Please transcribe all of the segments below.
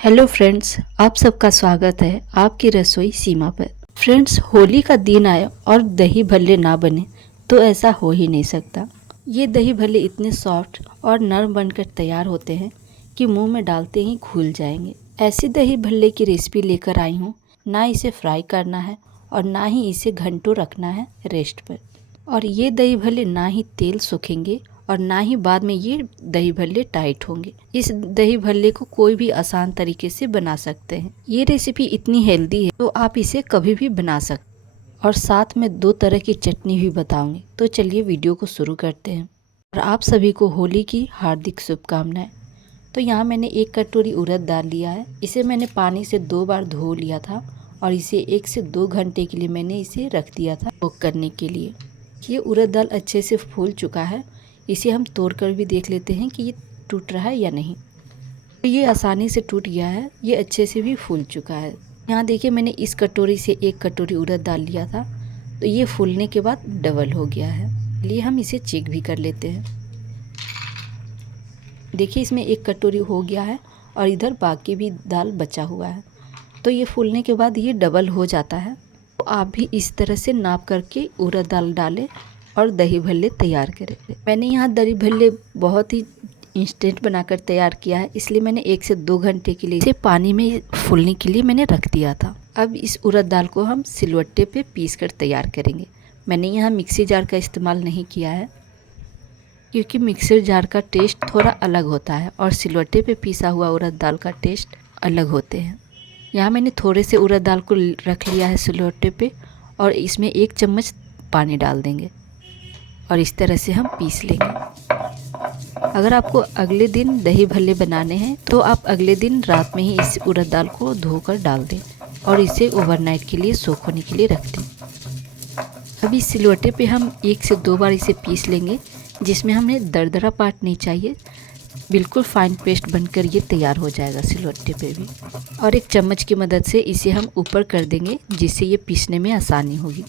Hello friends, आप सबका स्वागत है आपकी रसोई सीमा पर। फ्रेंड्स, होली का दिन आए और दही भल्ले ना बने तो ऐसा हो ही नहीं सकता। ये दही भल्ले इतने सॉफ्ट और नरम बनकर तैयार होते हैं कि मुंह में डालते ही घुल जाएंगे। ऐसी दही भल्ले की रेसिपी लेकर आई हूँ। ना इसे फ्राई करना है और ना ही इसे घंटों रखना है रेस्ट पर। और ये दही भल्ले ना ही तेल सूखेंगे और ना ही बाद में ये दही भल्ले टाइट होंगे। इस दही भल्ले को कोई भी आसान तरीके से बना सकते हैं। ये रेसिपी इतनी हेल्दी है तो आप इसे कभी भी बना सकते हैं। और साथ में 2 तरह की चटनी भी बताऊंगी। तो चलिए वीडियो को शुरू करते हैं। और आप सभी को होली की हार्दिक शुभकामनाएं। तो यहाँ मैंने 1 कटोरी उड़द दाल लिया है। इसे मैंने पानी से 2 बार धो लिया था और इसे 1 से 2 घंटे के लिए मैंने इसे रख दिया था कुक करने के लिए। ये उड़द दाल अच्छे से फूल चुका है। इसे हम तोड़कर भी देख लेते हैं कि ये टूट रहा है या नहीं। तो ये आसानी से टूट गया है, ये अच्छे से भी फूल चुका है। यहाँ देखिए, मैंने इस कटोरी से 1 कटोरी उड़द दाल लिया था तो ये फूलने के बाद डबल हो गया है। लिए हम इसे चेक भी कर लेते हैं। देखिए, इसमें 1 कटोरी हो गया है और इधर बाकी भी दाल बचा हुआ है। तो ये फूलने के बाद ये डबल हो जाता है। तो आप भी इस तरह से नाप करके उड़द दाल डालें और दही भल्ले तैयार करें। मैंने यहाँ दही भल्ले बहुत ही इंस्टेंट बनाकर तैयार किया है, इसलिए मैंने 1 से 2 घंटे के लिए इसे पानी में फूलने के लिए मैंने रख दिया था। अब इस उड़द दाल को हम सिलवट्टे पे पीस कर तैयार करेंगे। मैंने यहाँ मिक्सी जार का इस्तेमाल नहीं किया है क्योंकि मिक्सर जार का टेस्ट थोड़ा अलग होता है और सिलवट्टे पे पीसा हुआ उड़द दाल का टेस्ट अलग होते हैं। यहाँ मैंने थोड़े से उड़द दाल को रख लिया है सिलवट्टे पे और इसमें 1 चम्मच पानी डाल देंगे और इस तरह से हम पीस लेंगे। अगर आपको अगले दिन दही भल्ले बनाने हैं तो आप अगले दिन रात में ही इस उड़द दाल को धोकर डाल दें और इसे ओवरनाइट के लिए सोख होने के लिए रख दें। अभी सिलवट्टे पे हम 1 से 2 बार इसे पीस लेंगे, जिसमें हमें दरदरा पार्ट नहीं चाहिए। बिल्कुल फाइन पेस्ट बनकर ये तैयार हो जाएगा सिलवट्टे पे भी। और 1 चम्मच की मदद से इसे हम ऊपर कर देंगे जिससे ये पीसने में आसानी होगी।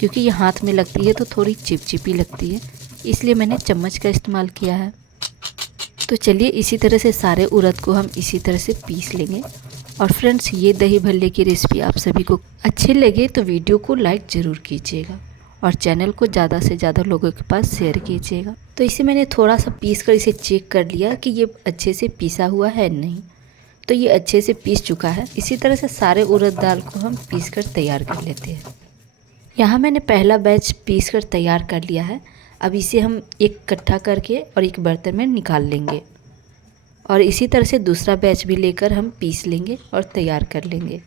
क्योंकि ये हाथ में लगती है तो थोड़ी चिपचिपी लगती है, इसलिए मैंने चम्मच का इस्तेमाल किया है। तो चलिए, इसी तरह से सारे उड़द को हम इसी तरह से पीस लेंगे। और फ्रेंड्स, ये दही भल्ले की रेसिपी आप सभी को अच्छी लगे तो वीडियो को लाइक ज़रूर कीजिएगा और चैनल को ज़्यादा से ज़्यादा लोगों के पास शेयर कीजिएगा। तो इसे मैंने थोड़ा सा पीस कर इसे चेक कर लिया कि ये अच्छे से पीसा हुआ है नहीं। तो ये अच्छे से पीस चुका है। इसी तरह से सारे उड़द दाल को हम पीस कर तैयार कर लेते हैं। यहाँ मैंने पहला बैच पीस कर तैयार कर लिया है। अब इसे हम इकट्ठा करके और एक बर्तन में निकाल लेंगे और इसी तरह से दूसरा बैच भी लेकर हम पीस लेंगे और तैयार कर लेंगे।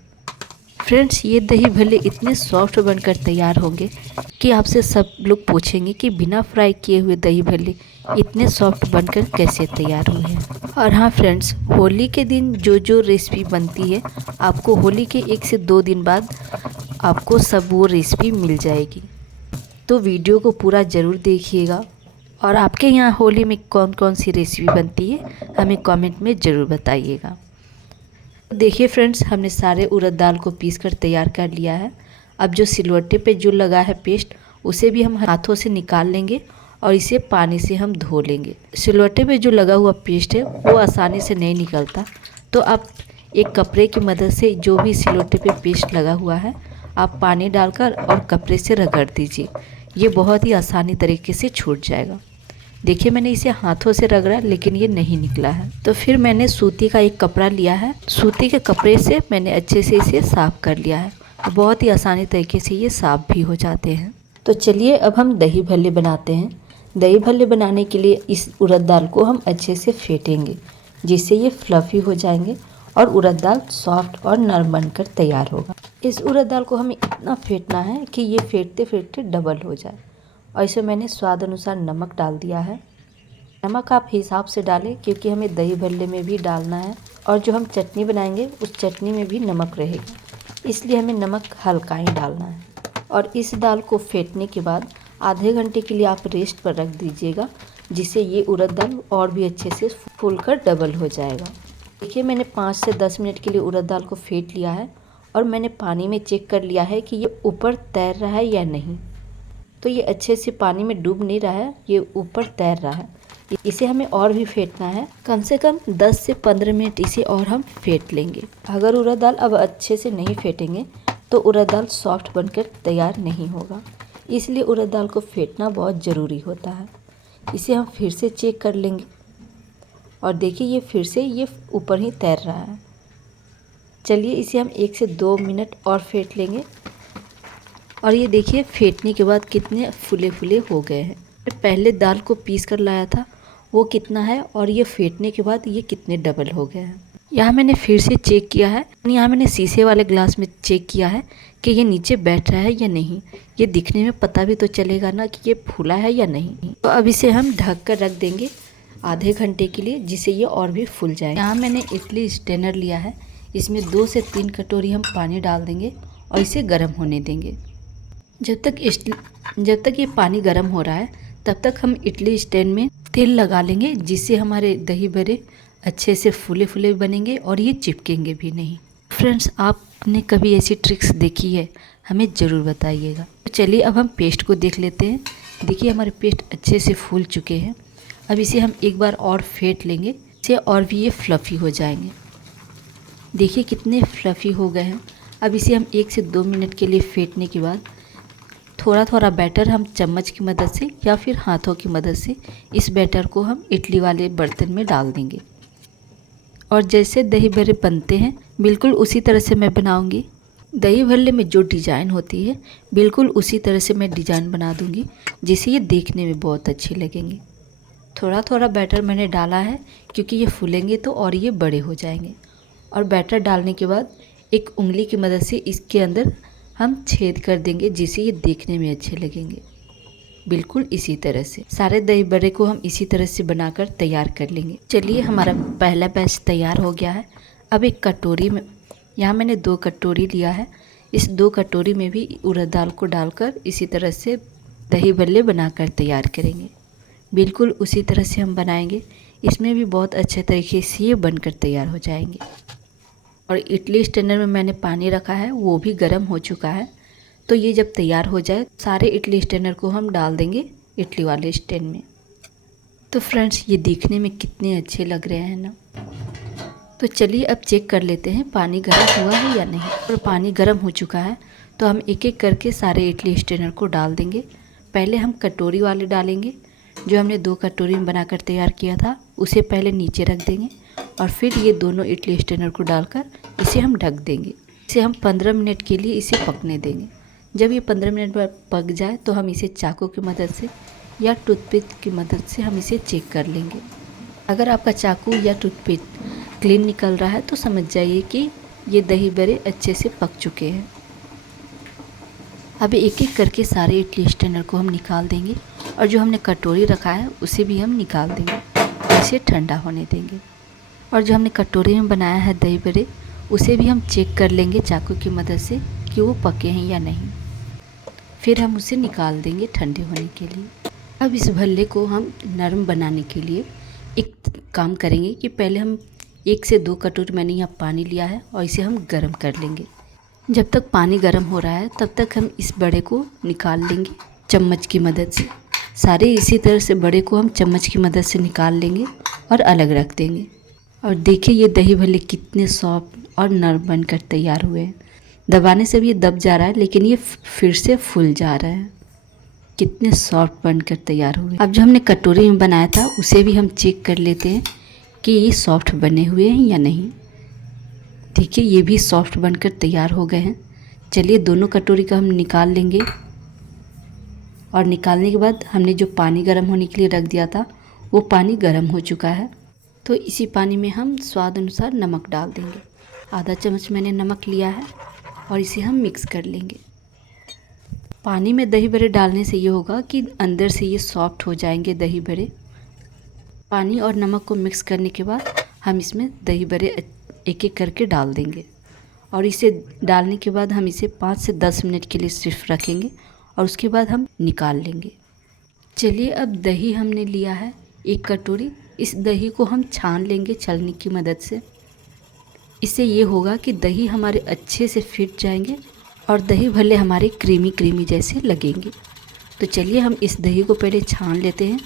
फ्रेंड्स, ये दही भल्ले इतने सॉफ्ट बनकर तैयार होंगे कि आपसे सब लोग पूछेंगे कि बिना फ्राई किए हुए दही भल्ले इतने सॉफ्ट बनकर कैसे तैयार हुए हैं। और हाँ फ्रेंड्स, होली के दिन जो रेसिपी बनती है, आपको होली के 1 से 2 दिन बाद आपको सब वो रेसिपी मिल जाएगी। तो वीडियो को पूरा ज़रूर देखिएगा। और आपके यहाँ होली में कौन कौन सी रेसिपी बनती है हमें कमेंट में ज़रूर बताइएगा। देखिए फ्रेंड्स, हमने सारे उड़द दाल को पीस कर तैयार कर लिया है। अब जो सिलवट्टे पे जो लगा है पेस्ट, उसे भी हम हाथों से निकाल लेंगे और इसे पानी से हम धो लेंगे। सिलवट्टे पे जो लगा हुआ पेस्ट है वो आसानी से नहीं निकलता, तो आप एक कपड़े की मदद से जो भी सिलवट्टे पे पेस्ट लगा हुआ है आप पानी डालकर और कपड़े से रगड़ दीजिए। ये बहुत ही आसानी तरीके से छूट जाएगा। देखिए, मैंने इसे हाथों से रगड़ा लेकिन ये नहीं निकला है। तो फिर मैंने सूती का एक कपड़ा लिया है। सूती के कपड़े से मैंने अच्छे से इसे साफ़ कर लिया है। तो बहुत ही आसानी तरीके से ये साफ़ भी हो जाते हैं। तो चलिए, अब हम दही भल्ले बनाते हैं। दही भल्ले बनाने के लिए इस उड़द दाल को हम अच्छे से फेंटेंगे, जिससे ये फ्लफ़ी हो जाएंगे और उड़द दाल सॉफ्ट और नरम बनकर तैयार होगा। इस उड़द दाल को हमें इतना फेंटना है कि ये फेंटते फेंटते डबल हो जाए। और इसमें मैंने स्वाद अनुसार नमक डाल दिया है। नमक आप हिसाब से डालें क्योंकि हमें दही भल्ले में भी डालना है और जो हम चटनी बनाएंगे उस चटनी में भी नमक रहेगा, इसलिए हमें नमक हल्का ही डालना है। और इस दाल को फेंटने के बाद आधे घंटे के लिए आप रेस्ट पर रख दीजिएगा, जिससे ये उड़द दाल और भी अच्छे से फूलकर डबल हो जाएगा। देखिए, मैंने 5 से 10 मिनट के लिए उड़द दाल को फेंट लिया है और मैंने पानी में चेक कर लिया है कि ये ऊपर तैर रहा है या नहीं। तो ये अच्छे से पानी में डूब नहीं रहा है, ये ऊपर तैर रहा है। इसे हमें और भी फेंटना है, कम से कम 10 से 15 मिनट इसे और हम फेंट लेंगे। अगर उड़द दाल अब अच्छे से नहीं फेंटेंगे तो उड़द दाल सॉफ्ट बनकर तैयार नहीं होगा, इसलिए उड़द दाल को फेंटना बहुत ज़रूरी होता है। इसे हम फिर से चेक कर लेंगे और देखिए ये फिर से ये ऊपर ही तैर रहा है। चलिए इसे हम 1 से 2 मिनट और फेंट लेंगे और ये देखिए फेंटने के बाद कितने फूले फूले हो गए हैं। पहले दाल को पीस कर लाया था वो कितना है और ये फेंटने के बाद ये कितने डबल हो गए हैं। यहाँ मैंने फिर से चेक किया है, यहाँ मैंने शीशे वाले ग्लास में चेक किया है कि ये नीचे बैठ रहा है या नहीं। ये दिखने में पता भी तो चलेगा ना कि ये फूला है या नहीं। तो अब इसे हम ढक कर रख देंगे आधे घंटे के लिए, जिससे ये और भी फूल जाए। यहाँ मैंने इडली स्टेनर लिया है, इसमें 2 से 3 कटोरी हम पानी डाल देंगे और इसे गर्म होने देंगे। जब तक ये पानी गर्म हो रहा है तब तक हम इडली स्टैंड में तेल लगा लेंगे, जिससे हमारे दही बड़े अच्छे से फूले फूले बनेंगे और ये चिपकेंगे भी नहीं। फ्रेंड्स, आपने कभी ऐसी ट्रिक्स देखी है? हमें ज़रूर बताइएगा। तो चलिए अब हम पेस्ट को देख लेते हैं। देखिए हमारे पेस्ट अच्छे से फूल चुके हैं। अब इसे हम एक बार और फेंट लेंगे, इससे और भी ये फ्लफ़ी हो जाएंगे। देखिए कितने फ्लफ़ी हो गए हैं। अब इसे हम 1 से 2 मिनट के लिए फेंटने के बाद थोड़ा थोड़ा बैटर हम चम्मच की मदद से या फिर हाथों की मदद से इस बैटर को हम इडली वाले बर्तन में डाल देंगे और जैसे दही भल्ले बनते हैं बिल्कुल उसी तरह से मैं बनाऊंगी। दही भल्ले में जो डिज़ाइन होती है बिल्कुल उसी तरह से मैं डिज़ाइन बना दूंगी, जिससे ये देखने में बहुत अच्छे लगेंगे। थोड़ा थोड़ा बैटर मैंने डाला है क्योंकि ये फूलेंगे तो और ये बड़े हो जाएंगे। और बैटर डालने के बाद एक उंगली की मदद से इसके अंदर हम छेद कर देंगे, जिससे ये देखने में अच्छे लगेंगे। बिल्कुल इसी तरह से सारे दही बड़े को हम इसी तरह से बनाकर तैयार कर लेंगे। चलिए हमारा पहला बैच तैयार हो गया है। अब एक कटोरी में, यहाँ मैंने 2 कटोरी लिया है, इस 2 कटोरी में भी उड़द दाल को डालकर इसी तरह से दही बल्ले बनाकर तैयार करेंगे। बिल्कुल उसी तरह से हम बनाएंगे, इसमें भी बहुत अच्छे तरीके से ये बनकर तैयार हो जाएंगे। और इडली स्टैंडर में मैंने पानी रखा है, वो भी गर्म हो चुका है। तो ये जब तैयार हो जाए सारे इडली स्टैंडर को हम डाल देंगे इडली वाले स्टैंड में। तो फ्रेंड्स, ये दिखने में कितने अच्छे लग रहे हैं ना। तो चलिए अब चेक कर लेते हैं पानी गर्म हुआ है या नहीं। और पानी गर्म हो चुका है तो हम एक एक करके सारे इडली स्टैंडर को डाल देंगे। पहले हम कटोरी वाले डालेंगे, जो हमने 2 कटोरी में बनाकर तैयार किया था उसे पहले नीचे रख देंगे और फिर ये दोनों इडली स्टैंडर को डालकर इसे हम ढक देंगे। इसे हम 15 मिनट के लिए इसे पकने देंगे। जब ये 15 मिनट बाद पक जाए तो हम इसे चाकू की मदद से या टूथपिक की मदद से हम इसे चेक कर लेंगे। अगर आपका चाकू या टूथपिक क्लीन निकल रहा है तो समझ जाइए कि ये दही बड़े अच्छे से पक चुके हैं। अब एक एक करके सारे इडली स्टैंडर को हम निकाल देंगे और जो हमने कटोरी रखा है उसे भी हम निकाल देंगे, इसे ठंडा होने देंगे। और जो हमने कटोरी में बनाया है दही बड़े उसे भी हम चेक कर लेंगे चाकू की मदद से कि वो पके हैं या नहीं। फिर हम उसे निकाल देंगे ठंडे होने के लिए। अब इस भल्ले को हम नरम बनाने के लिए एक काम करेंगे कि पहले हम 1 से 2 कटोरी मैंने यहाँ पानी लिया है और इसे हम गर्म कर लेंगे। जब तक पानी गर्म हो रहा है तब तक हम इस बड़े को निकाल लेंगे चम्मच की मदद से। सारे इसी तरह से बड़े को हम चम्मच की मदद से निकाल लेंगे और अलग रख देंगे। और देखिए ये दही भल्ले कितने सॉफ्ट और नरम बनकर तैयार हुए हैं। दबाने से भी ये दब जा रहा है लेकिन ये फिर से फूल जा रहा है। कितने सॉफ्ट बनकर तैयार हुए। अब जो हमने कटोरी में बनाया था उसे भी हम चेक कर लेते हैं कि ये सॉफ्ट बने हुए हैं या नहीं। देखिए ये भी सॉफ्ट बनकर तैयार हो गए हैं। चलिए दोनों कटोरी का हम निकाल लेंगे और निकालने के बाद हमने जो पानी गर्म होने के लिए रख दिया था वो पानी गर्म हो चुका है। तो इसी पानी में हम स्वाद अनुसार नमक डाल देंगे। आधा चम्मच मैंने नमक लिया है और इसे हम मिक्स कर लेंगे। पानी में दही बड़े डालने से ये होगा कि अंदर से ये सॉफ्ट हो जाएंगे दही बड़े। पानी और नमक को मिक्स करने के बाद हम इसमें दही बड़े एक एक करके डाल देंगे और इसे डालने के बाद हम इसे 5 से 10 मिनट के लिए सिर्फ रखेंगे और उसके बाद हम निकाल लेंगे। चलिए अब दही हमने लिया है 1 कटोरी, इस दही को हम छान लेंगे छलनी की मदद से। इससे ये होगा कि दही हमारे अच्छे से फिट जाएंगे और दही भल्ले हमारे क्रीमी क्रीमी जैसे लगेंगे। तो चलिए हम इस दही को पहले छान लेते हैं।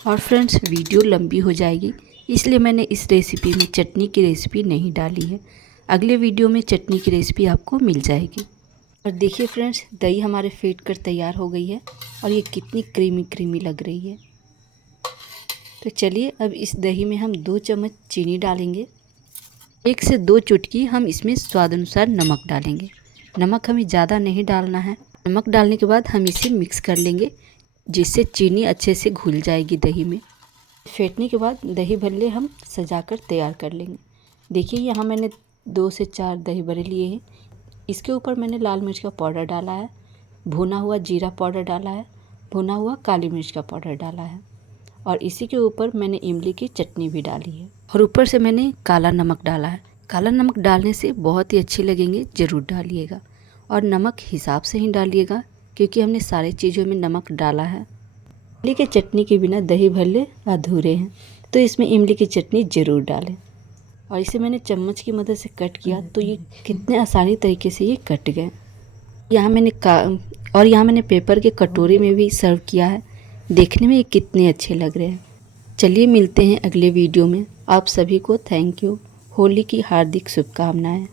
और फ्रेंड्स वीडियो लंबी हो जाएगी, इसलिए मैंने इस रेसिपी में चटनी की रेसिपी नहीं डाली है। अगले वीडियो में चटनी की रेसिपी आपको मिल जाएगी। और देखिए फ्रेंड्स, दही हमारे फेंट कर तैयार हो गई है और ये कितनी क्रीमी क्रीमी लग रही है। तो चलिए अब इस दही में हम 2 चम्मच चीनी डालेंगे। 1 से 2 चुटकी हम इसमें स्वाद अनुसार नमक डालेंगे। नमक हमें ज़्यादा नहीं डालना है। नमक डालने के बाद हम इसे मिक्स कर लेंगे, जिससे चीनी अच्छे से घुल जाएगी दही में। फेंटने के बाद दही भल्ले हम सजाकर तैयार कर लेंगे। देखिए यहाँ मैंने 2 से 4 दही भल्ले लिए हैं। इसके ऊपर मैंने लाल मिर्च का पाउडर डाला है, भुना हुआ जीरा पाउडर डाला है, भुना हुआ काली मिर्च का पाउडर डाला है और इसी के ऊपर मैंने इमली की चटनी भी डाली है और ऊपर से मैंने काला नमक डाला है। काला नमक डालने से बहुत ही अच्छी लगेंगे, ज़रूर डालिएगा और नमक हिसाब से ही डालिएगा क्योंकि हमने सारी चीज़ों में नमक डाला है। इमली की चटनी के बिना दही भल्ले अधूरे हैं, तो इसमें इमली की चटनी ज़रूर डालें। और इसे मैंने चम्मच की मदद से कट किया तो ये कितने आसानी तरीके से ये कट गए। यहाँ मैंने पेपर के कटोरी में भी सर्व किया है। देखने में ये कितने अच्छे लग रहे हैं। चलिए मिलते हैं अगले वीडियो में। आप सभी को थैंक यू। होली की हार्दिक शुभकामनाएं।